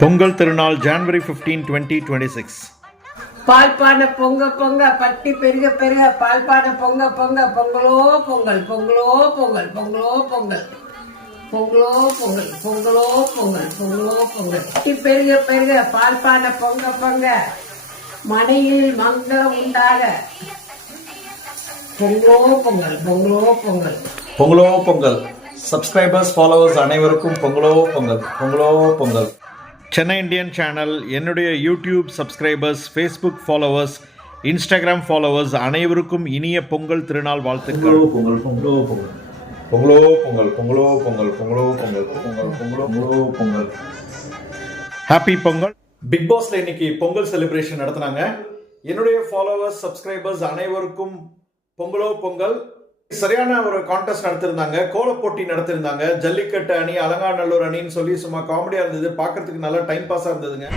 பொங்கல் திருநாள் January 15, 2026. பால்பான பொங்க பொங்க பட்டி பெருக பெருக பால்பான பொங்க பொங்க பொங்கலோ பொங்கல் பொங்கலோ பொங்கல் பொங்கலோ பொங்கல் பொங்கலோ பொங்கல் பொங்கலோ பொங்கல் பொங்கலோ பொங்கல் பட்டி பெருக பெருக பால்பான பொங்க பொங்க மனையில் மங்களம் உண்டாக பொங்கலோ பொங்கல் பொங்கலோ பொங்கல் பொங்கலோ பொங்கல். சப்ஸ்கிரைபர்ஸ் ஃபாலோவர்ஸ் அனைவருக்கும் பொங்கலோ பொங்கல் பொங்கலோ பொங்கல். சென்னை இந்தியன் சேனல், என்னுடைய YouTube subscribers, Facebook followers, Instagram followers அனைவருக்கும் இனிய பொங்கல் திருநாள் வாழ்த்துக்கள். பொங்கல் பொங்கலோ பொங்கல் பொங்கலோ பொங்கல் பொங்கலோ பொங்கல் பொங்கலோ பொங்கல் பொங்கல் பொங்கலோ பொங்கல். ஹாப்பி பொங்கல். பிக் பாஸ்ல இன்னைக்கு பொங்கல் செலிப்ரேஷன் நடத்தினாங்க. என்னுடைய ஃபாலோவர்ஸ் சப்ஸ்கிரைபர்ஸ் அனைவருக்கும் பொங்கலோ பொங்கல். சரியான ஒரு கான்டெஸ்ட் நடத்திருந்தாங்க, கோல போட்டி நடத்திருந்தாங்க. ஜல்லிக்கட்டு அணி, அலங்காநல்லூர் அணின்னு சொல்லி சும்மா காமெடியா இருந்தது, பார்க்கறதுக்கு நல்லா டைம் பாஸா இருந்ததுங்க.